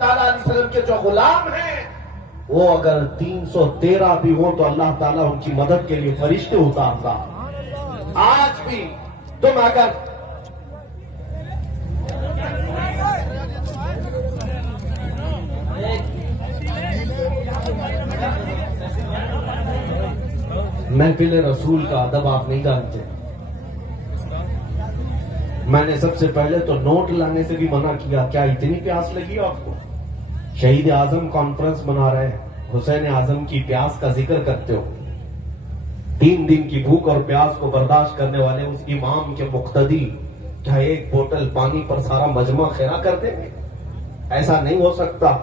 تعالیٰ علیہ وسلم کے جو غلام ہیں وہ اگر 313 بھی ہوں تو اللہ تعالیٰ ان کی مدد کے لیے فرشتے اتارتا. آج بھی تم اگر محفل رسول کا ادب آپ نہیں جانتے. میں نے سب سے پہلے تو نوٹ لانے سے بھی منع کیا. کیا اتنی پیاس لگی آپ کو؟ شہید اعظم کانفرنس بنا رہے ہیں, حسین اعظم کی پیاس کا ذکر کرتے ہو. 3 دن کی بھوک اور پیاس کو برداشت کرنے والے اس امام کے مقتدی کیا ایک بوتل پانی پر سارا مجمع خیرہ کر دیں گے؟ ایسا نہیں ہو سکتا.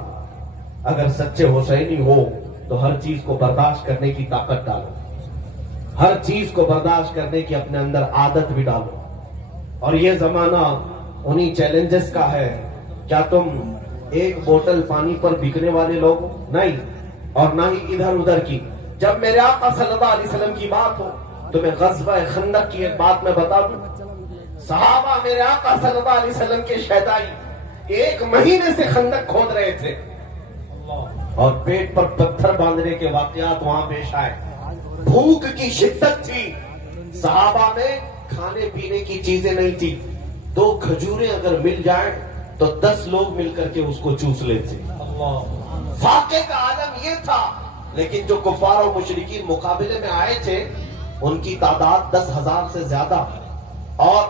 اگر سچے حسینی ہو تو ہر چیز کو برداشت کرنے کی طاقت ڈالو, ہر چیز کو برداشت کرنے کی اپنے اندر عادت بھی ڈالو. اور یہ زمانہ انہی چیلنجز کا ہے. کیا تم ایک بوتل پانی پر بکنے والے لوگ ہو؟ نہیں. اور نہ ہی ادھر ادھر کی. جب میرے آقا صلی اللہ علیہ وسلم کی بات ہو تو میں غزوہ خندق کی ایک بات میں بتا دوں. صحابہ میرے آقا صلی اللہ علیہ وسلم کے شہدائی 1 مہینے سے خندق کھود رہے تھے اور پیٹ پر پتھر باندھنے کے واقعات وہاں پیش آئے. بھوک کی شدت تھی. صحابہ میں کھانے پینے کی چیزیں نہیں تھی. 2 کھجوریں اگر مل جائیں تو 10 لوگ مل کر کے اس کو چوس لیتے. واقعے کا عالم یہ تھا. لیکن جو کفار و مشرکین مقابلے میں آئے تھے ان کی تعداد 10,000 سے زیادہ, اور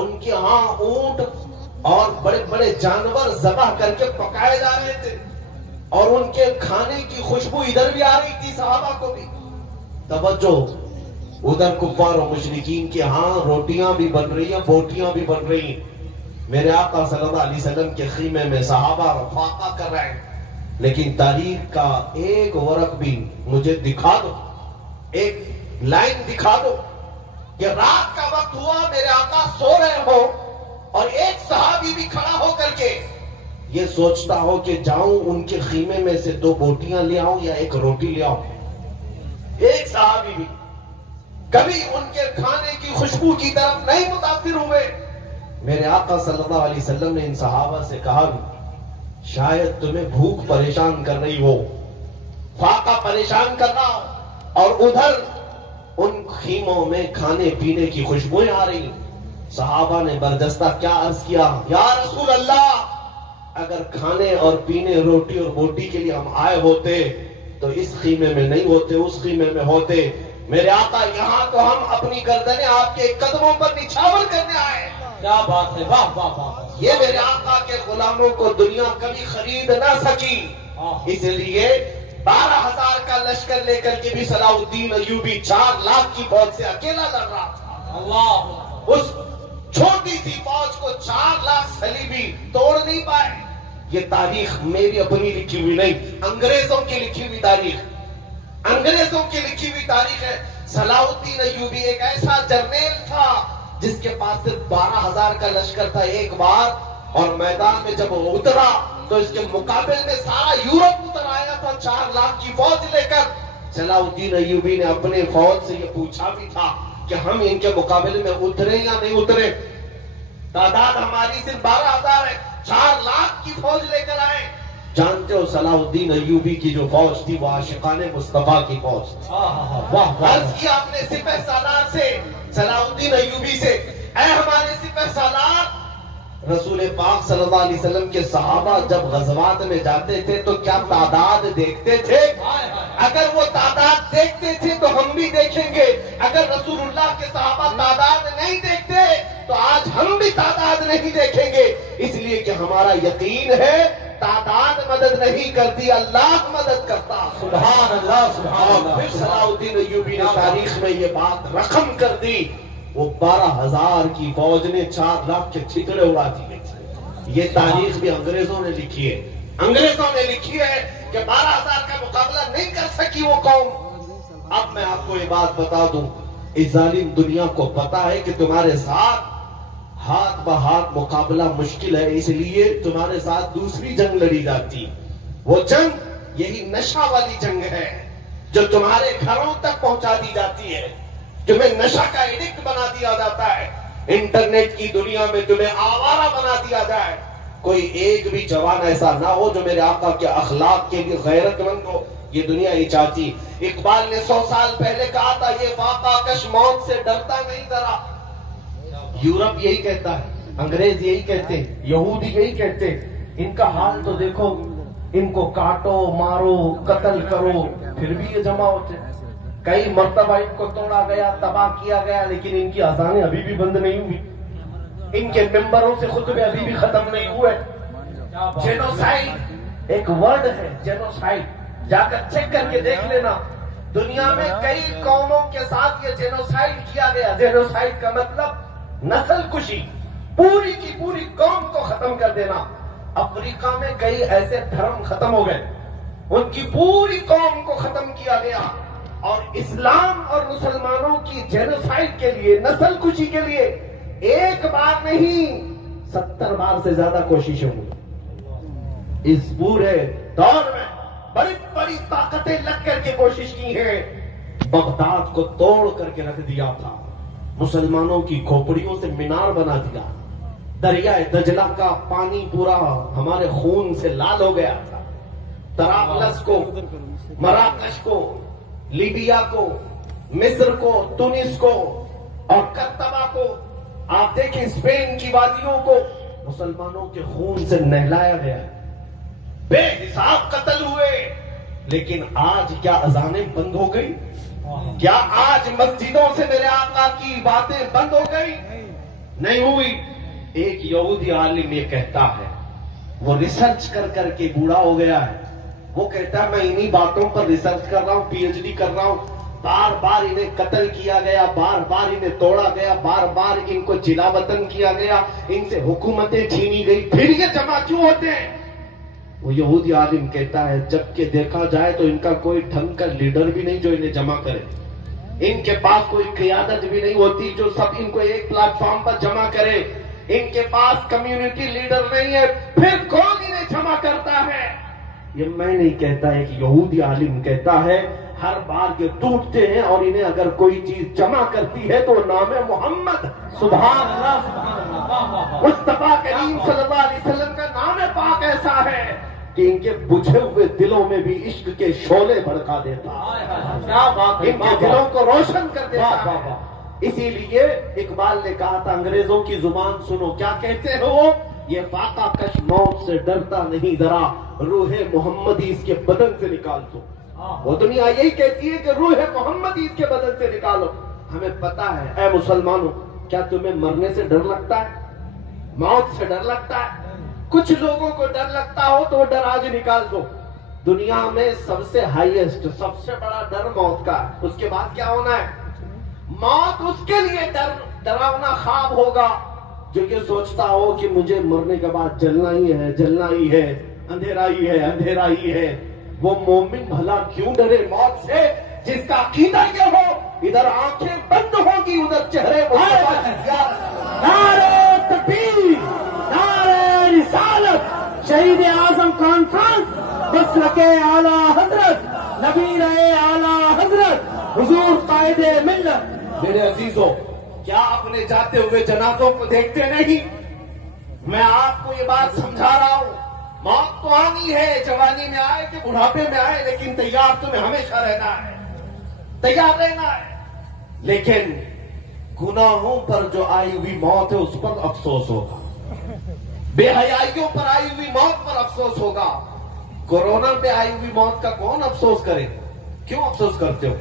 ان کے ہاں اونٹ اور بڑے بڑے جانور ذبح کر کے پکائے جا رہے تھے, اور ان کے کھانے کی خوشبو ادھر بھی آ رہی تھی صحابہ کو بھی. توجہ, ادھر کفار و مشرکین کے ہاں روٹیاں بھی بن رہی ہیں, بوٹیاں بھی بن رہی ہیں. میرے آقا صلی اللہ علیہ وسلم کے خیمے میں صحابہ رفاقہ کر رہے ہیں. لیکن تاریخ کا ایک ورق بھی مجھے دکھا دو, ایک لائن دکھا دو کہ رات کا وقت ہوا, میرے آقا سو رہے ہو اور ایک صحابی بھی کھڑا ہو کر کے یہ سوچتا ہو کہ جاؤں ان کے خیمے میں سے 2 بوٹیاں لے آؤں یا 1 روٹی لے آؤں. ایک صحابی بھی کبھی ان کے کھانے کی خوشبو کی طرف نہیں متاثر ہوئے. میرے آقا صلی اللہ علیہ وسلم نے ان صحابہ سے کہا شاید تمہیں بھوک پریشان کر رہی ہو, فاقہ پریشان کر رہا ہو, اور ادھر ان خیموں میں کھانے پینے کی خوشبوئیں آ رہی. صحابہ نے برجستہ کیا عرض کیا, یا رسول اللہ, اگر کھانے اور پینے روٹی اور بوٹی کے لیے ہم آئے ہوتے تو اس خیمے میں نہیں ہوتے, اس خیمے میں ہوتے. میرے آقا یہاں تو ہم اپنی گردنیں آپ کے قدموں پر نچھاور کرنے آئے. کیا بات ہے, واہ واہ واہ. یہ میرے آقا کے غلاموں کو دنیا کبھی خرید نہ سکی, اس لیے 12,000 کا لشکر لے کر کے بھی صلاح الدین ایوبی 4 لاکھ کی فوج سے اکیلا لڑ رہا تھا. اللہ, اس چھوٹی سی فوج کو 4 لاکھ صلیبی توڑ نہیں پائے. یہ تاریخ میری اپنی لکھی ہوئی نہیں, انگریزوں کی لکھی ہوئی تاریخ, انگریزوں کی لکھی ہوئی تاریخ ہے. صلاح الدین ایوبی ایک ایسا جرنیل تھا جس کے پاس صرف 12,000 کا لشکر تھا ایک بار, اور میدان میں جب وہ اترا تو اس کے مقابلے میں سارا یورپ اتر آیا تھا 4 لاکھ کی فوج لے کر. صلاح الدین ایوبی نے اپنے فوج سے یہ پوچھا بھی تھا کہ ہم ان کے مقابلے میں اترے یا نہیں اترے. تعداد ہماری صرف 12,000 ہے, 4 لاکھ کی فوج لے کر آئے. جانتے ہو صلاح الدین ایوبی کی جو فوج تھی وہ عاشقان مصطفیٰ کی فوج تھی. عرض کیا آپ نے سپہ سالار سے, صلاح الدین ایوبی سے, اے ہمارے سپہ سالار, رسول پاک صلی اللہ علیہ وسلم کے صحابہ جب غزوات میں جاتے تھے تو کیا تعداد دیکھتے تھے؟ اگر وہ تعداد دیکھتے تھے تو ہم بھی دیکھیں گے. اگر رسول اللہ کے صحابہ تعداد نہیں دیکھتے تو آج ہم بھی تعداد نہیں دیکھیں گے. اس لیے کہ ہمارا یقین ہے تعداد مدد نہیں کرتی, اللہ مدد کرتا. سبحان اللہ, سبحان اللہ. پھر صلاح الدین ایوبی نے تاریخ میں یہ بات رقم کر دی. وہ 12,000 کی فوج نے 4 لاکھ کے چھتڑے اڑا دیے. یہ تاریخ بھی انگریزوں نے لکھی ہے, انگریزوں نے لکھی ہے کہ 12,000 کا مقابلہ نہیں کر سکی وہ قوم. اب میں آپ کو یہ بات بتا دوں, اس ظالم دنیا کو پتا ہے کہ تمہارے ساتھ ہاتھ بہاتھ مقابلہ مشکل ہے, اس لیے تمہارے ساتھ دوسری جنگ لڑی جاتی. وہ جنگ یہی نشہ والی جنگ ہے جو تمہارے گھروں تک پہنچا دی جاتی ہے, تمہیں نشہ کا ایڈکٹ بنا دیا جاتا ہے. انٹرنیٹ کی دنیا میں تمہیں آوارہ بنا دیا جائے, کوئی ایک بھی جوان ایسا نہ ہو جو میرے آقا کے اخلاق کے لیے غیرت مند ہو. یہ دنیا یہ چاہتی. اقبال نے 100 سال پہلے کہا تھا یہ فاقہ کش موت سے ڈرتا نہیں ذرا. یورپ یہی کہتا ہے, انگریز یہی کہتے ہیں, یہودی یہی کہتے ہیں. ان کا حال تو دیکھو, ان کو کاٹو مارو قتل کرو پھر بھی یہ جمع ہوتے ہیں. کئی مرتبہ ان کو توڑا گیا, تباہ کیا گیا, لیکن ان کی اذانیں ابھی بھی بند نہیں ہوئی, ان کے ممبروں سے خطبے ابھی بھی ختم نہیں ہوئے. جینوسائیڈ ایک ورڈ ہے, جینوسائیڈ, جا کر چیک کر کے دیکھ لینا. دنیا میں کئی قوموں کے ساتھ یہ جینوسائیڈ کیا گیا. جینوسائیڈ کا مطلب نسل کشی, پوری کی پوری قوم کو ختم کر دینا. افریقہ میں کئی ایسے دھرم ختم ہو گئے, ان کی پوری قوم کو ختم کیا گیا. اور اسلام اور مسلمانوں کی جینوسائیڈ کے لیے, نسل کشی کے لیے ایک بار نہیں 70 بار سے زیادہ کوششیں ہوئی. اس پورے دور میں بڑی بڑی طاقتیں لگ کر کے کوشش کی ہیں. بغداد کو توڑ کر کے رکھ دیا تھا, مسلمانوں کی کھوپڑیوں سے مینار بنا دیا. دریائے دجلہ کا پانی پورا ہمارے خون سے لال ہو گیا تھا. طرابلس کو, مراکش کو, لیبیا کو, مصر کو, تونس کو اور کرتبہ کو, آپ دیکھیں اسپین کی وادیوں کو مسلمانوں کے خون سے نہلایا گیا. بے حساب قتل ہوئے. لیکن آج کیا اذانیں بند ہو گئی؟ کیا آج مسجدوں سے میرے آقا کی باتیں بند ہو گئی؟ نہیں ہوئی. ایک یہودی عالم یہ کہتا ہے, وہ ریسرچ کر کر کے بوڑھا ہو گیا ہے, وہ کہتا ہے میں انہی باتوں پر ریسرچ کر رہا ہوں, پی ایچ ڈی کر رہا ہوں. بار بار انہیں قتل کیا گیا, بار بار انہیں توڑا گیا, بار بار ان کو جلا وطن کیا گیا, ان سے حکومتیں چھینی گئی, پھر یہ جمع کیوں ہوتے ہیں؟ وہ یہودی عالم کہتا ہے جبکہ دیکھا جائے تو ان کا کوئی ڈھنگ کا لیڈر بھی نہیں جو انہیں جمع کرے, ان کے پاس کوئی قیادت بھی نہیں ہوتی جو سب ان کو ایک پلیٹ فارم پر جمع کرے, ان کے پاس کمیونٹی لیڈر نہیں ہے, پھر کون انہیں جمع کرتا ہے؟ یہ میں نہیں کہتا, ایک یہودی عالم کہتا ہے. ہر بار یہ ٹوٹتے ہیں اور انہیں اگر کوئی چیز جمع کرتی ہے تو نام ہے محمد. سبحان اللہ, مصطفیٰ کریم صلی اللہ علیہ وسلم کا نام پاک ایسا ہے کہ ان کے بجھے ہوئے دلوں میں بھی عشق کے شعلے بھڑکا دیتا, ان کے دلوں کو روشن کر دیتا. اسی لیے اقبال نے کہا تھا انگریزوں کی زبان سنو, کیا کہتے ہو وہ, یہ فاقہ کش موت سے ڈرتا نہیں ذرا, روح محمدی اس کے بدن سے نکال دو. وہ دنیا یہی کہتی ہے کہ روح محمدی اس کے بدن سے نکالو. ہمیں پتا ہے اے مسلمانوں, کیا تمہیں مرنے سے ڈر لگتا ہے, موت سے ڈر لگتا ہے؟ کچھ لوگوں کو ڈر لگتا ہو تو وہ ڈر آج نکال دو. دنیا میں سب سے ہائیسٹ, سب سے بڑا ڈر موت کا ہے. اس کے بعد کیا ہونا ہے؟ موت اس کے لیے ڈراونا خواب ہوگا جو یہ سوچتا ہو کہ مجھے مرنے کے بعد جلنا ہی ہے, جلنا ہی ہے, اندھیرا ہی ہے, اندھیرا ہی ہے. وہ مومن بھلا کیوں ڈرے موت سے جس کا عقیدہ یہ ہو ادھر آنکھیں بند ہوگی ادھر چہرے مصطفیٰ کی زیارت. نعرہ تکبیر, نعرہ رسالت, شہید اعظم کانفرنس, مسلک اعلیٰ حضرت, نبی رہے اعلیٰ حضرت, حضور قائد ملت. میرے عزیزوں, کیا اپنے جاتے ہوئے جنازوں کو دیکھتے نہیں؟ میں آپ کو یہ بات سمجھا رہا ہوں, موت تو آنی ہے, جوانی میں آئے کہ بڑھاپے میں آئے, لیکن تیار تمہیں ہمیشہ رہنا ہے, تیار رہنا ہے. لیکن گناہوں پر جو آئی ہوئی موت ہے اس پر افسوس ہوگا, بے حیائیوں پر آئی ہوئی موت پر افسوس ہوگا. کورونا پہ آئی ہوئی موت کا کون افسوس کرے؟ کیوں افسوس کرتے ہو؟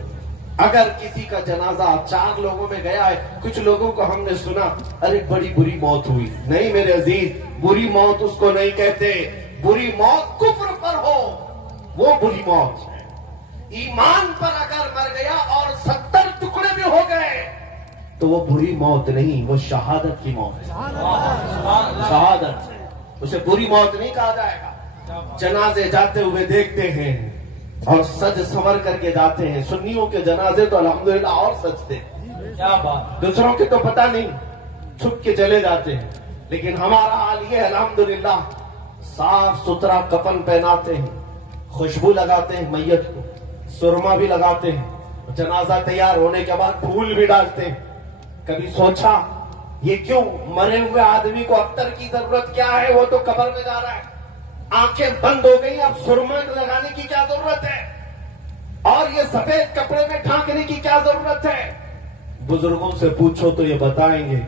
اگر کسی کا جنازہ 4 لوگوں میں گیا ہے, کچھ لوگوں کو ہم نے سنا ارے بڑی بری موت ہوئی. نہیں میرے عزیز, بری موت اس کو نہیں کہتے. بری موت کفر پر ہو وہ بری موت ہے. ایمان پر اگر مر گیا اور 70 ٹکڑے بھی ہو گئے تو وہ بری موت نہیں, وہ شہادت کی موت ہے. شہادت, اسے بری موت نہیں کہا جائے گا. جنازے جاتے ہوئے دیکھتے ہیں اور سج سنور کر کے جاتے ہیں. سنیوں کے جنازے تو الحمدللہ اور سجتے ہیں, دوسروں کے تو پتہ نہیں, چھپ کے چلے جاتے ہیں. لیکن ہمارا حال یہ الحمدللہ, صاف ستھرا کفن پہناتے ہیں, خوشبو لگاتے ہیں میت کو, سرما بھی لگاتے ہیں, جنازہ تیار ہونے کے بعد پھول بھی ڈالتے ہیں. کبھی سوچا یہ کیوں؟ مرے ہوئے آدمی کو اختر کی ضرورت کیا ہے؟ وہ تو قبر میں جا رہا ہے، آنکھیں بند ہو گئی، اب سرما لگانے کی کیا ضرورت ہے؟ اور یہ سفید کپڑے میں ڈھانکنے کی کیا ضرورت ہے؟ بزرگوں سے پوچھو تو یہ بتائیں گے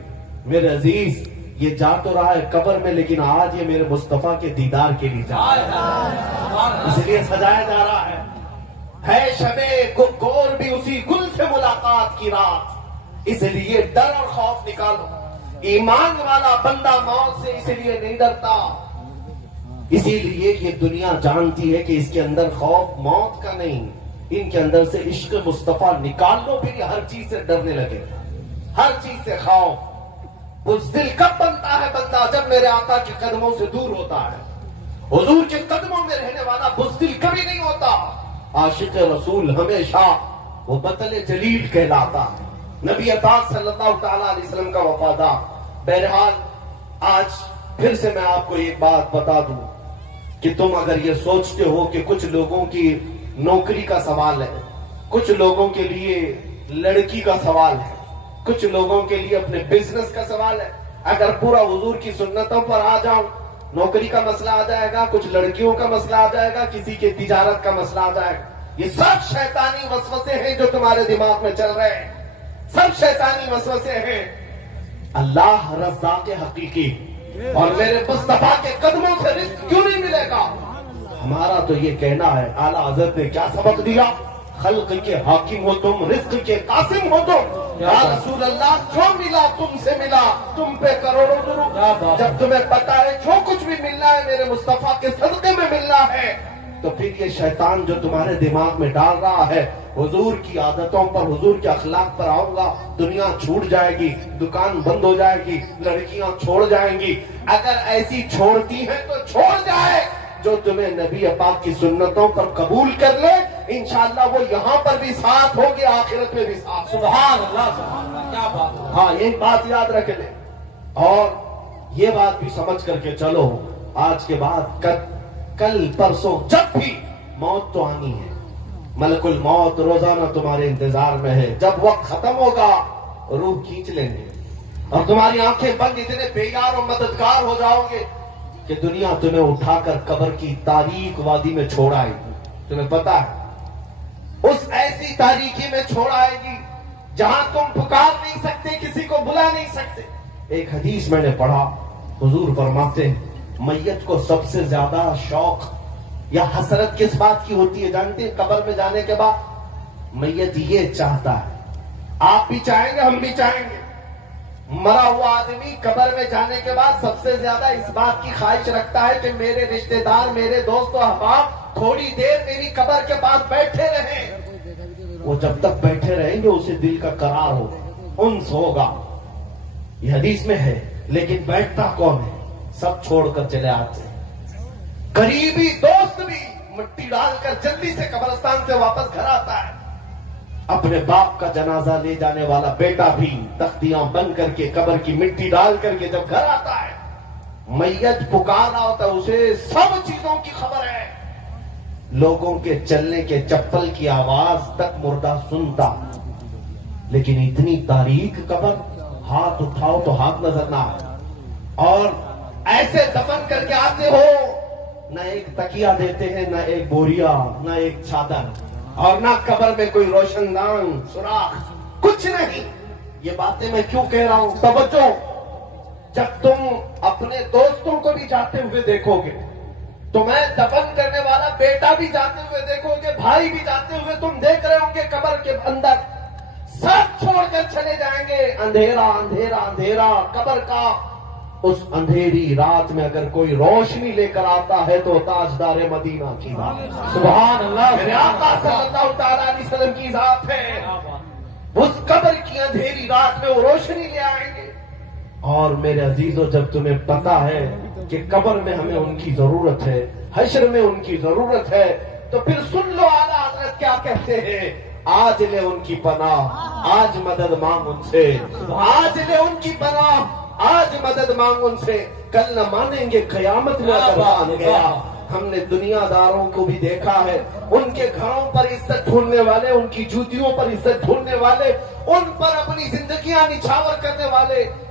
میرے عزیز یہ جا تو رہا ہے قبر میں، لیکن آج یہ میرے مصطفیٰ کے دیدار کے لیے جا رہا ہے، اس لیے سجایا جا رہا ہے شبے گور بھی اسی گل سے ملاقات کی رات، اس لیے ڈر اور خوف نکالو، ایمان والا بندہ موت سے اس لیے نہیں ڈرتا، اسی لیے یہ دنیا جانتی ہے کہ اس کے اندر خوف موت کا نہیں، ان کے اندر سے عشق مصطفیٰ نکال لو، پھر یہ ہر چیز سے ڈرنے لگے، ہر چیز سے خوف۔ بزدل کب بنتا ہے بندہ؟ جب میرے آقا کے قدموں سے دور ہوتا ہے، حضور کے قدموں میں رہنے والا بزدل کبھی نہیں ہوتا، عاشق رسول ہمیشہ وہ بطل جلیل کہلاتا ہے، نبی پاک صلی اللہ تعالیٰ علیہ وسلم کا وفادار۔ بہرحال آج پھر سے میں آپ کو ایک بات بتا دوں کہ تم اگر یہ سوچتے ہو کہ کچھ لوگوں کی نوکری کا سوال ہے، کچھ لوگوں کے لیے لڑکی کا سوال ہے، کچھ لوگوں کے لیے اپنے بزنس کا سوال ہے، اگر پورا حضور کی سنتوں پر آ جاؤں نوکری کا مسئلہ آ جائے گا، کچھ لڑکیوں کا مسئلہ آ جائے گا، کسی کے تجارت کا مسئلہ آ جائے گا، یہ سب شیطانی وسوسے ہیں جو تمہارے دماغ میں چل رہے ہیں، سب شیطانی وسوسے ہیں۔ اللہ رزاق حقیقی اور میرے مصطفیٰ کے قدموں سے رزق کیوں نہیں ملے گا؟ ہمارا تو یہ کہنا ہے، اعلیٰ حضرت نے کیا سبق دیا؟ خلق کے حاکم ہو تم، رزق کے قاسم ہو تم، یا رسول اللہ جو ملا تم سے ملا، تم پہ کروڑوں درود، جب تمہیں پتا ہے جو کچھ بھی ملنا ہے میرے مصطفیٰ کے صدقے میں ملنا ہے، تو پھر یہ شیطان جو تمہارے دماغ میں ڈال رہا ہے حضور کی عادتوں پر، حضور کے اخلاق پر آؤں گا، دنیا چھوٹ جائے گی، دکان بند ہو جائے گی، لڑکیاں چھوڑ جائیں گی، اگر ایسی چھوڑتی ہیں تو چھوڑ جائے، جو تمہیں نبی پاک کی سنتوں پر قبول کر لے انشاءاللہ وہ یہاں پر بھی ساتھ ہوگی، آخرت میں بھی ساتھ۔ سبحان اللہ سبحان اللہ، کیا بات ہے۔ ہاں یہ بات یاد رکھ لیں، اور یہ بات بھی سمجھ کر کے چلو، آج کے بعد کل پرسوں جب بھی موت تو آنی ہے، ملک الموت روزانہ تمہارے انتظار میں ہے، جب وقت ختم ہوگا روح کھینچ لیں گے اور تمہاری آنکھیں بند اتنے بے یار اور مددگار ہو جاؤ گے کہ دنیا تمہیں اٹھا کر قبر کی تاریک وادی میں چھوڑ آئے گی، تمہیں پتا ہے اس ایسی تاریکی میں چھوڑ آئے گی جہاں تم پکار نہیں سکتے، کسی کو بلا نہیں سکتے۔ ایک حدیث میں نے پڑھا، حضور فرماتے ہیں میت کو سب سے زیادہ شوق یا حسرت کس بات کی ہوتی ہے جانتے ہیں؟ قبر میں جانے کے بعد میت یہ چاہتا ہے، آپ بھی چاہیں گے، ہم بھی چاہیں گے، مرا ہوا آدمی قبر میں جانے کے بعد سب سے زیادہ اس بات کی خواہش رکھتا ہے کہ میرے رشتہ دار، میرے دوست و احباب تھوڑی دیر میری قبر کے پاس بیٹھے رہیں، وہ جب تک بیٹھے رہیں گے اسے دل کا قرار ہوگا، انس ہوگا، یہ حدیث میں ہے، لیکن بیٹھتا کون ہے؟ سب چھوڑ کر چلے آتے ہیں، قریبی دوست بھی مٹی ڈال کر جلدی سے قبرستان سے واپس گھر آتا ہے، اپنے باپ کا جنازہ لے جانے والا بیٹا بھی تختیاں بند کر کے قبر کی مٹی ڈال کر کے جب گھر آتا ہے، میت پکار رہا ہوتا ہے، اسے سب چیزوں کی خبر ہے، لوگوں کے چلنے کے چپل کی آواز تک مردہ سنتا، لیکن اتنی تاریک قبر، ہاتھ اٹھاؤ تو ہاتھ نظر نہ آئے، اور ایسے دفن کر کے آتے ہو، نہ ایک تکیہ دیتے ہیں، نہ ایک بوریا، نہ ایک چادر، اور نہ قبر میں کوئی روشن دان سوراخ، کچھ نہیں۔ یہ باتیں میں کیوں کہہ رہا ہوں؟ توجہ، جب تم اپنے دوستوں کو بھی جاتے ہوئے دیکھو گے، تمہیں دفن کرنے والا بیٹا بھی جاتے ہوئے دیکھو گے، بھائی بھی جاتے ہوئے تم دیکھ رہے ہوں گے، قبر کے اندر سب چھوڑ کر چلے جائیں گے، اندھیرا اندھیرا اندھیرا، قبر کا اس اندھیری رات میں اگر کوئی روشنی لے کر آتا ہے تو تاجدار مدینہ کی ذات، سبحان اللہ، میرے آقا صلی اللہ تعالیٰ علیہ وسلم کی ذات ہے، اس قبر کی اندھیری رات میں وہ روشنی لے آئیں گے۔ اور میرے عزیزو، جب تمہیں پتا ہے کہ قبر میں ہمیں ان کی ضرورت ہے، حشر میں ان کی ضرورت ہے، تو پھر سن لو اعلیٰ حضرت کیا کہتے ہیں، آج لے ان کی پناہ، آج مدد مانگ ان سے، آج لے ان کی پناہ، آج مدد مانگ ان سے، کل نہ مانیں گے قیامت میں اگر مان گیا۔ ہم نے دنیا داروں کو بھی دیکھا ہے، ان کے گھروں پر عزت ڈھونڈنے والے، ان کی جوتیوں پر عزت ڈھونڈنے والے، ان پر اپنی زندگیاں نچھاور کرنے والے،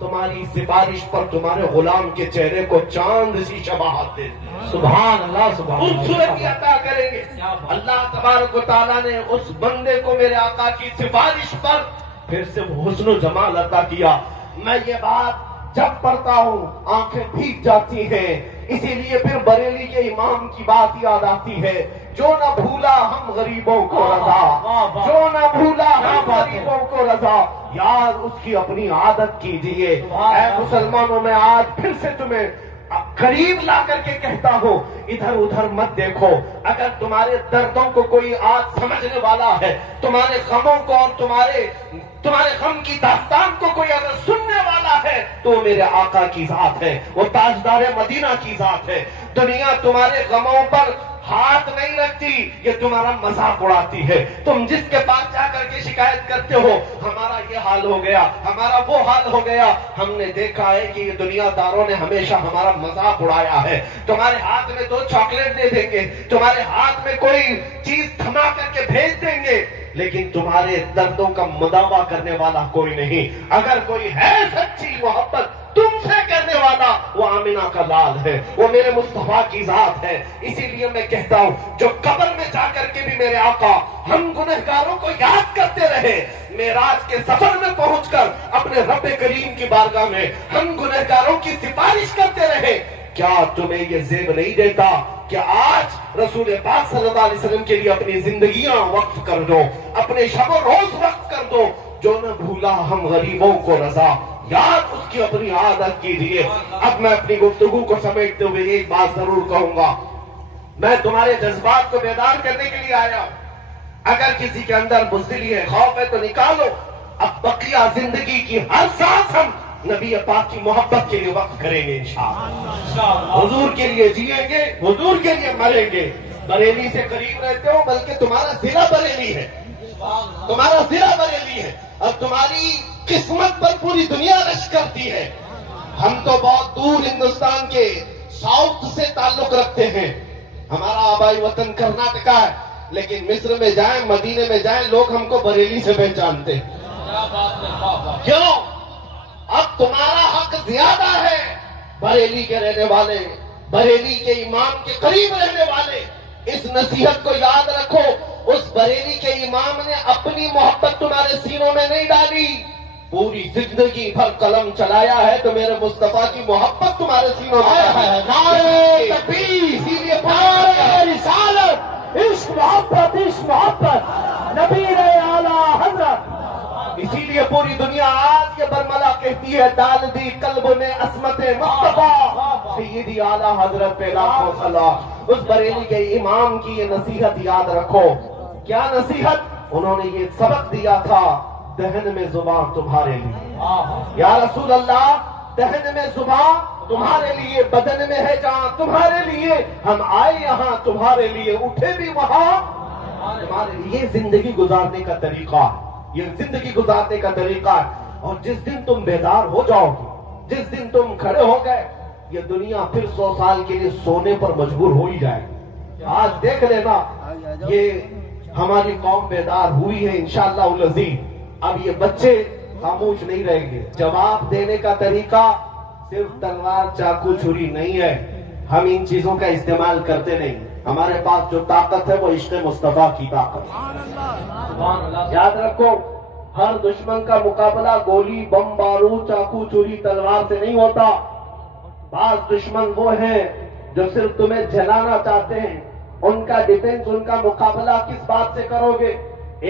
تمہاری سفارش پر تمہارے غلام کے چہرے کو چاند سی شباہت دے دی، سبحان اللہ سبحان اللہ خوبصورتی عطا کریں گے۔ اللہ تبارک و تعالیٰ نے اس بندے کو میرے آقا کی سفارش پر پھر سے حسن و جمال عطا کیا۔ میں یہ بات جب پڑھتا ہوں آنکھیں بھیگ جاتی ہیں، اسی لیے پھر بریلی کے امام کی بات یاد آتی ہے، جو نہ بھولا ہم غریبوں کو رضا، جو نہ بھولا ہم غریبوں کو رضا، یار اس کی اپنی عادت کیجئے۔ اے مسلمانوں، میں آج پھر سے تمہیں قریب لا کر کے کہتا ہوں، ادھر ادھر مت دیکھو۔ اگر تمہارے دردوں کو کوئی آج سمجھنے والا ہے، تمہارے غموں کو اور تمہارے غم کی داستان کو کوئی اگر سننے والا ہے تو میرے آقا کی ذات ہے، وہ تاجدار مدینہ کی ذات ہے۔ دنیا تمہارے غموں پر ہاتھ نہیں رکھتی، یہ تمہارا مذاق اڑاتی ہے۔ تم جس کے پاس جا کر کے شکایت کرتے ہو ہمارا یہ حال ہو گیا، ہمارا وہ حال ہو گیا، ہم نے دیکھا ہے کہ یہ دنیا داروں نے ہمیشہ ہمارا مذاق اڑایا ہے۔ تمہارے ہاتھ میں 2 چاکلیٹ دے دیں گے، تمہارے ہاتھ میں کوئی چیز تھما کر کے بھیج دیں گے، لیکن تمہارے دردوں کا مداوع کرنے والا کوئی نہیں۔ اگر کوئی ہے سچی محبت تم سے کرنے والا، وہ آمنہ کا لال ہے، وہ میرے مصطفیٰ کی ذات ہے۔ اسی لیے میں کہتا ہوں، جو قبر میں جا کر کے بھی میرے آقا ہم گنہگاروں کو یاد کرتے رہے، معراج کے سفر میں پہنچ کر اپنے رب کریم کی بارگاہ میں ہم گنہگاروں کی سفارش کرتے رہے، کیا تمہیں یہ زیب نہیں دیتا کہ آج رسول پاک صلی اللہ علیہ وسلم کے لیے اپنی زندگیاں وقف کر دو، اپنے شب و روز وقف کر دو؟ جو نہ بھولا ہم غریبوں کو رضا، یاد اس کی اپنی عادت کیجیے۔ اب میں اپنی گفتگو کو سمیٹتے ہوئے ایک بات ضرور کہوں گا، میں تمہارے جذبات کو بیدار کرنے کے لیے آیا ہوں۔ اگر کسی کے اندر بزدلی ہے، خوف ہے تو نکالو۔ اب بقیہ زندگی کی ہر سانس ہم نبی پاک کی محبت کے لیے وقف کریں گے انشاءاللہ۔ حضور کے لیے جیئیں گے، حضور کے لیے مریں گے۔ بریلی سے قریب رہتے ہو، بلکہ تمہارا ضلع بریلی ہے، تمہارا ضلع بریلی ہے، اب تمہاری قسمت پر پوری دنیا رش کرتی ہے۔ ہم تو بہت دور ہندوستان کے ساؤتھ سے تعلق رکھتے ہیں، ہمارا آبائی وطن کرناٹکا ہے، لیکن مصر میں جائیں، مدینے میں جائیں، لوگ ہم کو بریلی سے پہچانتے ہیں۔ کیوں؟ اب تمہارا حق زیادہ ہے۔ بریلی کے رہنے والے، بریلی کے امام کے قریب رہنے والے، اس نصیحت کو یاد رکھو، اس بریلی کے امام نے اپنی محبت تمہارے سینوں میں نہیں ڈالی، پوری زندگی بھر قلم چلایا ہے تو میرے مصطفیٰ کی محبت تمہارے سینوں میں ہے۔ نعرہ تکبیر، اسی لیے نعرہ رسالت، عشق محبت، عشق محبت، نبی اعلیٰ حضرت۔ اسی لیے پوری دنیا آج یہ برملا کہتی ہے، ڈال دی قلب میں عصمت مصطفیٰ سیدی اعلیٰ حضرت پہ لاکھوں صلاح۔ اس بریلی کے امام کی یہ نصیحت یاد رکھو۔ کیا نصیحت؟ انہوں نے یہ سبق دیا تھا، دہن میں زبان تمہارے لیے، یا رسول اللہ، دہن میں زبان تمہارے لیے، بدن میں ہے جان تمہارے لیے، ہم آئے یہاں تمہارے لیے، اٹھے بھی وہاں تمہارے لیے۔ یہ زندگی گزارنے کا طریقہ ہے، یہ زندگی گزارنے کا طریقہ ہے۔ اور جس دن تم بیدار ہو جاؤ گے، جس دن تم کھڑے ہو گئے، یہ دنیا پھر 100 سال کے لیے سونے پر مجبور ہو ہی جائے گی۔ آج دیکھ لینا، یہ ہماری قوم بیدار ہوئی ہے انشاءاللہ العزیز۔ اب یہ بچے خاموش نہیں رہیں گے۔ جواب دینے کا طریقہ صرف تلوار چاقو چھری نہیں ہے، ہم ان چیزوں کا استعمال کرتے نہیں، ہمارے پاس جو طاقت ہے وہ عشق مصطفیٰ کی طاقت ہے۔ یاد رکھو، ہر دشمن کا مقابلہ گولی، بم، بارود، چاقو چھری، تلوار سے نہیں ہوتا۔ بعض دشمن وہ ہیں جو صرف تمہیں جلانا چاہتے ہیں، ان کا ڈیفنس، ان کا مقابلہ کس بات سے کرو گے؟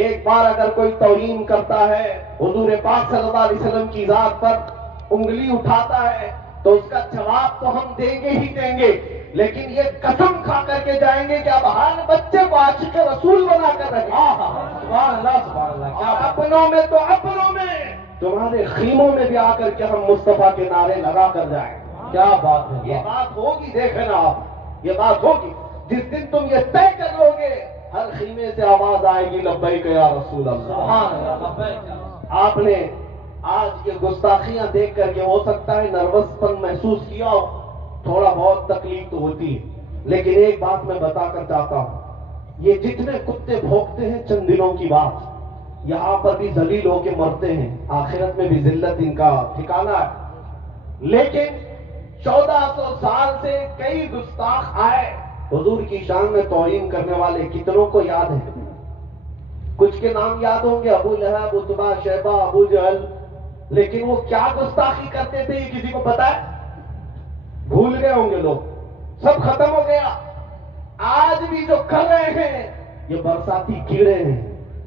ایک بار اگر کوئی توہین کرتا ہے، حضور پاک صلی اللہ علیہ وسلم کی ذات پر انگلی اٹھاتا ہے، تو اس کا جواب تو ہم دیں گے ہی دیں گے، لیکن یہ قسم کھا کر کے جائیں گے کہ اب ہر بچے کو عاشق رسول بنا کر رکھیں۔ سبحان اللہ، سبحان اللہ۔ اور اپنوں میں تو اپنوں میں، تمہارے خیموں میں بھی آ کر کے ہم مصطفیٰ کے نعرے لگا کر جائیں۔ کیا بات ہے، یہ بات ہوگی، دیکھنا آپ، یہ بات ہوگی جس دن تم یہ طے کر لو گے، ہر خیمے سے آواز آئے گی لبیک یا رسول اللہ۔ آپ نے آج یہ گستاخیاں دیکھ کر کے ہو سکتا ہے نروس پن محسوس کیا ہو، تھوڑا بہت تکلیف تو ہوتی ہے، لیکن ایک بات میں بتا کر چاہتا ہوں، یہ جتنے کتے بھونکتے ہیں چند دنوں کی بات، یہاں پر بھی ذلیل ہو کے مرتے ہیں، آخرت میں بھی ذلت ان کا ٹھکانہ ہے۔ لیکن 1400 سال سے کئی گستاخ آئے، حضور کی شان میں توہین کرنے والے کتنوں کو یاد ہے؟ کچھ کے نام یاد ہوں گے، ابو لہب، عتبہ، شیبہ، ابو جہل، لیکن وہ کیا گستاخی کرتے تھے یہ کسی کو پتا ہے؟ بھول گئے ہوں گے لوگ، سب ختم ہو گیا۔ آج بھی جو کر رہے ہیں یہ برساتی کیڑے ہیں،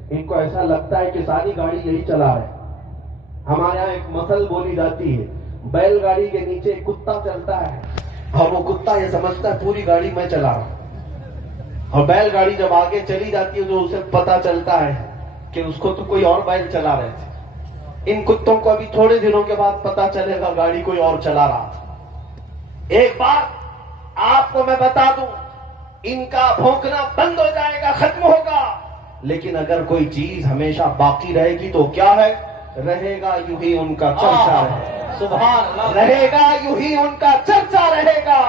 ان کو ایسا لگتا ہے کہ ساری گاڑی یہی چلا رہے۔ ہمارے یہاں ایک مثل بولی جاتی ہے، بیل گاڑی کے نیچے ایک کتا چلتا ہے اور وہ کتا یہ سمجھتا ہے پوری گاڑی میں چلا رہا ہوں، اور بیل گاڑی جب آگے چلی جاتی ہے تو اسے پتا چلتا ہے کہ اس کو تو کوئی اور بیل چلا رہے تھے۔ ان کتوں کو ابھی تھوڑے دنوں کے بعد پتا چلے گا گاڑی کوئی اور چلا رہا تھا۔ ایک بات آپ کو میں بتا دوں، ان کا بھونکنا بند ہو جائے گا، ختم ہوگا، لیکن اگر کوئی چیز ہمیشہ باقی رہے گی تو کیا ہے؟ رہے گا یوں ہی ان کا چرچا رہے گا، سبحان اللہ، رہے گا یوں ہی ان کا چرچا رہے گا۔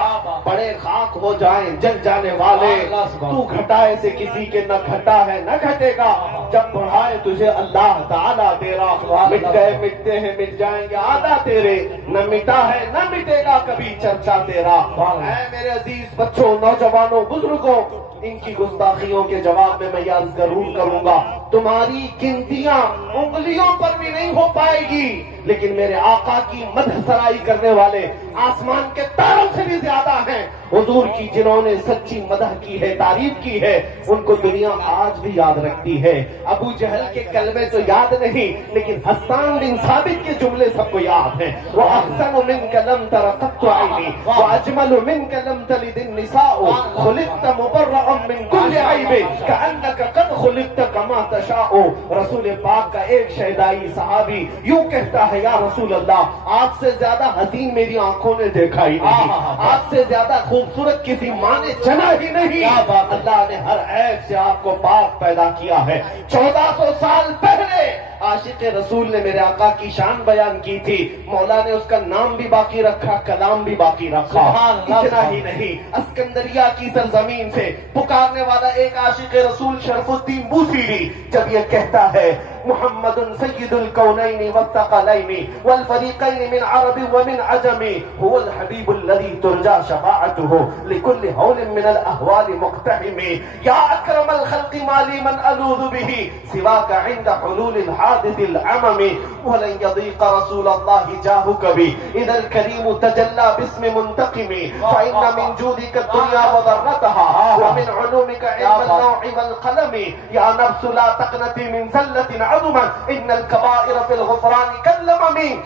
بڑے خاک ہو جائیں جل جانے والے، تو گھٹائے سے کسی کے نہ گھٹا ہے نہ گھٹے گا، جب بڑھائے تجھے اللہ تعالیٰ تیرا، مٹ گئے مٹتے ہیں مٹ جائیں گے آدھا تیرے، نہ مٹا ہے نہ مٹے گا کبھی چرچا تیرا۔ اے میرے عزیز بچوں، نوجوانوں، بزرگوں، ان کی گستاخیوں کے جواب میں یہ عرض ضرور کروں گا، تمہاری گنتیاں انگلیوں پر بھی نہیں ہو پائے گی، لیکن میرے آقا کی مدح سرائی کرنے والے آسمان کے تاروں سے بھی زیادہ ہیں۔ حضور کی جنہوں نے سچی مدح کی ہے، تعریف کی ہے، ان کو دنیا آج بھی یاد رکھتی ہے۔ ابو جہل کے کلمے تو یاد نہیں، لیکن حسان بن ثابت کے جملے سب کو یاد ہیں۔ وَأَحْسَنُ مِنْكَ لَمْ تَرَ قَطُّ عَيْنِي وَأَجْمَلُ مِنْكَ لَمْ تَلِدِ النِّسَاءُ خُلِقْتَ مُبَرَّأً مِنْ كُلِّ عَيْبٍ كَأَنَّكَ قَدْ خُلِقْتَ كَمَا تَشَاءُ۔ رسول پاک کا ایک شہدائی صحابی یوں کہتا ہے، یا رسول اللہ، آپ سے زیادہ حسین میری آنکھوں نے دیکھا ہی نہیں، آپ سے زیادہ خوبصورت کسی ماں نے جنا ہی نہیں۔ اللہ نے ہر عیب سے آپ کو پاک پیدا کیا ہے۔ 1400 سال پہلے عاشق رسول نے میرے آقا کی شان بیان کی تھی، مولا نے اس کا نام بھی باقی رکھا، کلام بھی باقی رکھا۔ اتنا ہی نہیں، اسکندریہ کی سرزمین سے پکارنے والا ایک عاشق رسول شرف الدین بوصیری جب یہ کہتا ہے، محمد سید الکونین والثقلین والفریقین من عرب ومن عجم هو الحبیب الذی ترجى شفاعته لكل هول من الاهوال مقتحم یا اکرم الخلق ما لی من الوذ به سواك عند حلول الحادث العمم ولن يضيق رسول الله جاهك بي اذا الكريم تجلى باسم منتقم فإن من جودك الدنيا وضرتها ومن علومك علم اللوح والقلم يا نفس لا تقنطي من زلة عظما إن الكبائر في الغفران كاللمم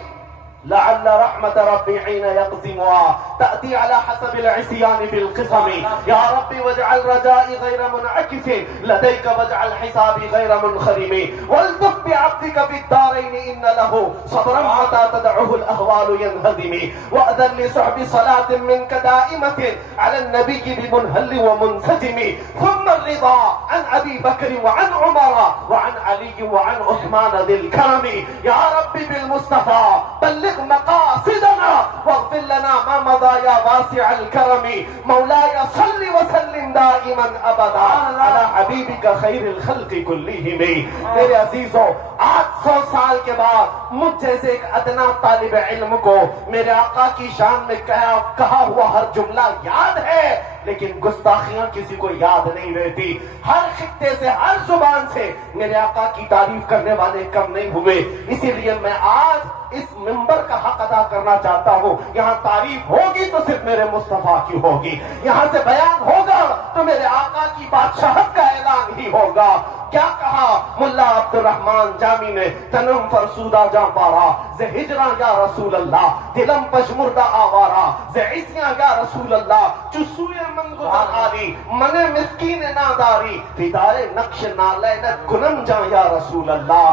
لعل رحمة ربي حين يقسمها تأتي على حسب العصيان في القسم يا ربي واجعل رجائي غير منعكس لديك واجعل حسابي غير منخرم والطف بعبدك في الدارين إن له صبرا متى تدعه الأهوال ينهزم وأذن لصحب صلاة منك دائمة على النبي بمنهل ومنسجم ثم الرضا عن أبي بكر وعن عمر وعن علي وعن عثمان ذي الكرم يا ربي بالمصطفى بلغ مقاصدنا واغفر لنا ما مضى يا واسع الكرم مولاي صل وسلم دائما ابدا على حبيبك خير الخلق كلهم میرے عزیزوں، آج 100 سال کے بعد مجھ جیسے ایک ادنا طالب علم کو میرے آقا کی شان میں کہا ہوا ہر جملہ یاد ہے، لیکن گستاخیاں کسی کو یاد نہیں رہتی۔ ہر خطے سے، ہر زبان سے میرے آقا کی تعریف کرنے والے کم نہیں ہوئے، اسی لیے میں آج اس منبر کا حق ادا کرنا چاہتا ہوں۔ یہاں تعریف ہوگی تو صرف میرے مصطفیٰ کی ہوگی، یہاں سے بیان ہوگا تو میرے آقا کی بادشاہت کا اعلان ہی ہوگا۔ کیا کہا ملا عبد الرحمن جامی نے، تنم فرسودہ جاں پارا ز ہجراں یا رسول اللہ، دلم پشمردہ آوارا ز عصیاں یا رسول اللہ، چسوئے من گزر آری من مسکین ناداری، فدائے نقش نالینت کنم جاں یا رسول اللہ،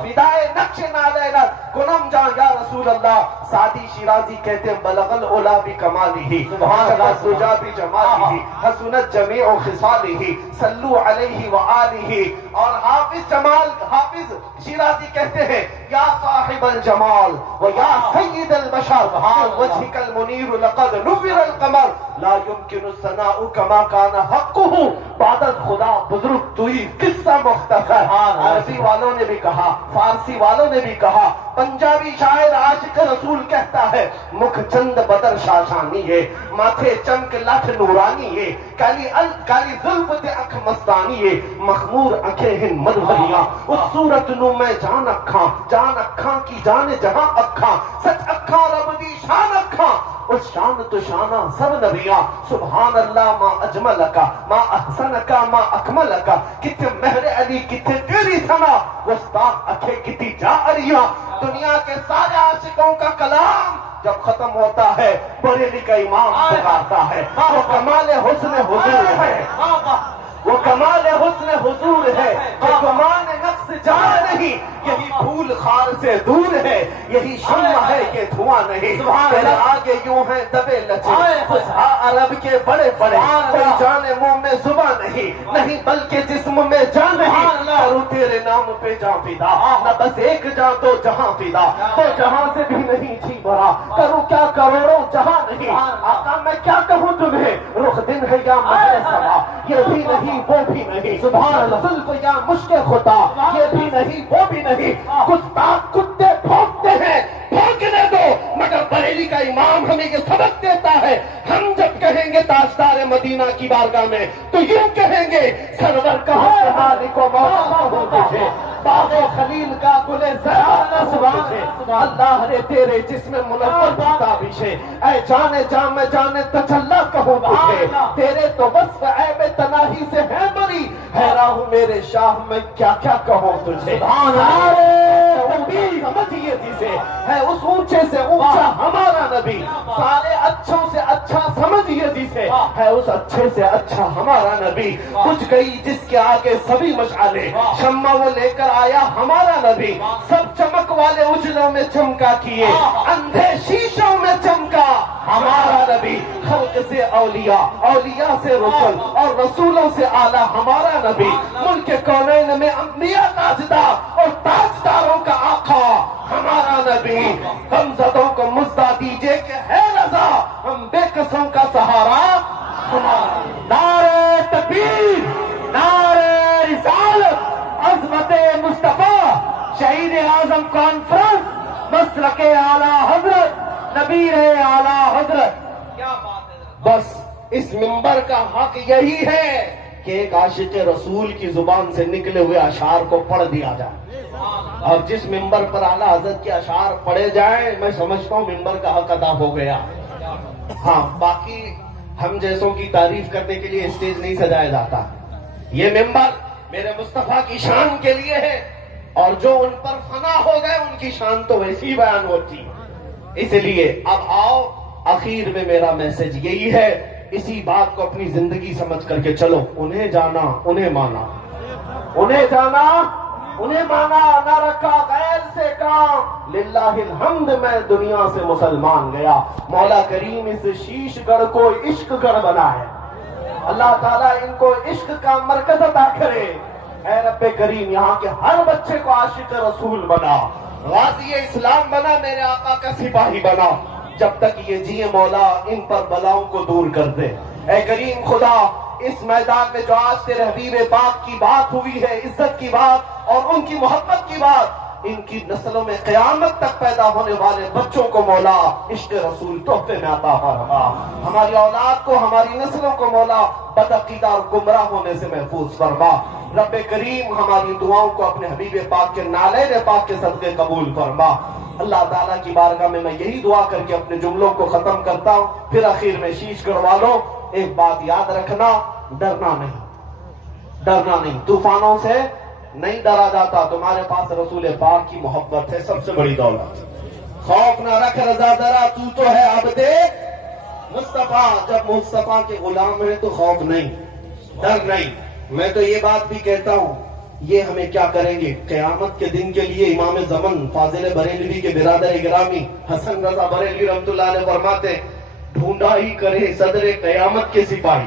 فدائے نقش نالینت کنم جاں یا رسول اللہ۔ سعدی شیرازی کہتے ہیں بلغ العلا بکمالہ سبحان اللہ سجا بجمالہ حسنت جمیع خصالہ صلو علیہ وآلہ اور حافظ شیرازی کہتے ہیں یا صاحب الجمال و یا سید البشر وجهك المنیر لقد نور القمر لا يمكن الثناء كما كان حقه بعد خدا بزرگ توئی قصہ مختصر. عربی والوں نے بھی کہا، فارسی والوں نے بھی کہا، پنجابی شاعر عاشق رسول کہتا ہے مکھ چند بدر شاشانی ہے، ماتھے چمک لٹھ نورانی ہے، کالی زلف تے اکھ مستانی ہے، مخمور اکھیں ہن مدھریاں اس صورت نو میں جان اکھاں کی جان جہاں اکھاں سچ اکھاں رب دی شان اکھاں اس شان تو شانہ سب نبیاں. سبحان اللہ ما اجملکا ما احسنکا ما اکملکا، کتنے مہر علی کتنے تیری ثنا وسطاق اکھے کتی جا اریاں. دنیا کے سارے عاشقوں کا کلام جب ختم ہوتا ہے بریلی کا امام پکارتا ہے وہ کمال حسن حضور ہے، وہ کمال حسن حضور ہے، جو گمان نقص جان نہیں، یہی پھول خار سے دور ہے، یہی شمع ہے کہ دھواں نہیں. تیرے آگے یوں ہیں دبے لچے فصحا عرب کے بڑے بڑے، کوئی جانے منہ میں زباں نہیں بلکہ جسم میں جان نہیں. کروں تیرے نام پہ جان فدا، نہ بس ایک جان دو جہاں فدا، تو جہاں سے بھی نہیں جی بھرا، کروں کیا کروڑوں جہاں نہیں. آقا میں کیا کہوں تمہیں، رخ دن ہے یا مہر سما، یہ بھی نہیں وہ بھی نہیں. سبحان اللہ. زلف یا مشک خدا، یہ بھی نہیں وہ بھی نہیں. گستاخ کتے بھونکتے ہیں، بھونکنے دو، مگر بریلی کا امام ہمیں یہ سبق دیتا ہے. ہم جب کہیں گے تاجدار مدینہ کی بارگاہ میں تو یوں کہیں گے سرور کہاں سے مالک و مولا ہو تجھے، باغ خلیل کا گل زیاد سبحان ہے. اللہ نے تیرے جسم منور تابش ہے، اے جانے جان میں جانے تجلا کہوں تجھے، تیرے تو وصف عیب تناہی سے ہے بری، حیران ہوں میرے شاہ میں کیا کیا کہوں تجھے. سمجھیے جسے ہے اس اونچے سے اونچا ہمارا نبی، سارے اچھوں سے اچھا سمجھیے جسے ہے اس اچھے سے اچھا ہمارا نبی. کچھ گئی جس کے آگے سبھی مشعلے، شمع وہ لے کر آیا ہمارا نبی، سب چمک والے اجلوں میں چمکا کیے، اندھے شیشوں میں چمکا ہمارا نبی. خلق سے اولیاء، اولیاء سے رسول اور رسولوں سے اعلیٰ ہمارا نبی. ملک کونین میں انبیاء تاجدار اور تاجداروں کا آقا ہمارا نبی. غمزدوں کو مزدہ دیجئے کہ ہے رضا، ہم بے قصوں کا سہارا ہمارا. نعرہ تکبیر، نعرہ رسالت، عظمت مصطفیٰ، شہید اعظم کانفرنس، مسلک اعلیٰ حضرت، نبی اعلیٰ حضرت. کیا بات ہے. بس اس منبر کا حق یہی ہے کہ ایک عاشق رسول کی زبان سے نکلے ہوئے اشعار کو پڑھ دیا جائے، اور جس منبر پر اعلیٰ حضرت کے اشعار پڑھے جائیں میں سمجھتا ہوں منبر کا حق ادا ہو گیا. ہاں باقی ہم جیسوں کی تعریف کرنے کے لیے اسٹیج نہیں سجایا جاتا، یہ منبر میرے مصطفیٰ کی شان کے لیے ہے، اور جو ان پر فنا ہو گئے ان کی شان تو ویسی بیان ہوتی. اس لیے اب آؤ، اخیر میں میرا میسج یہی ہے، اسی بات کو اپنی زندگی سمجھ کر کے چلو. انہیں جانا انہیں مانا، انہیں جانا انہیں مانا، نہ رکھا غیر سے کام. للہ الحمد میں دنیا سے مسلمان گیا. مولا کریم اس شیش گڑھ کو عشق گڑھ بنا ہے. اللہ تعالیٰ ان کو عشق کا مرکز عطا کرے. اے رب کریم یہاں کے ہر بچے کو عاشق رسول بنا، غازی اسلام بنا، میرے آقا کا سپاہی بنا. جب تک یہ جیے مولا ان پر بلاؤں کو دور کر دے. اے کریم خدا اس میدان میں جو آج تیرے حبیب پاک کی بات ہوئی ہے، عزت کی بات اور ان کی محبت کی بات، ان کی نسلوں میں قیامت تک پیدا ہونے والے بچوں کو مولا عشق رسول تحفے میں عطا فرما. ہماری اولاد کو، ہماری نسلوں کو مولا بدعقیدہ اور گمراہ ہونے سے محفوظ فرما. رب کریم ہماری دعاؤں کو اپنے حبیب پاک کے نالین پاک کے صدقے قبول فرما. اللہ تعالیٰ کی بارگاہ میں یہی دعا کر کے اپنے جملوں کو ختم کرتا ہوں. پھر آخر میں شیش کروا لو. ایک بات یاد رکھنا، ڈرنا نہیں، ڈرنا نہیں. طوفانوں سے نہیں ڈرا جاتا. تمہارے پاس رسول پاک کی محبت ہے، سب سے بڑی دولت. خوف نہ رکھ رضا ذرا، تو ہے عبد مصطفیٰ. جب مصطفیٰ کے غلام ہیں تو خوف نہیں، ڈر نہیں. میں تو یہ بات بھی کہتا ہوں، یہ ہمیں کیا کریں گے قیامت کے دن کے لیے. امام زمن فاضل بریلوی کے برادر گرامی حسن رضا بریلوی رحمۃ اللہ علیہ فرماتے، ڈھونڈا ہی کرے صدر قیامت کے سپاہی.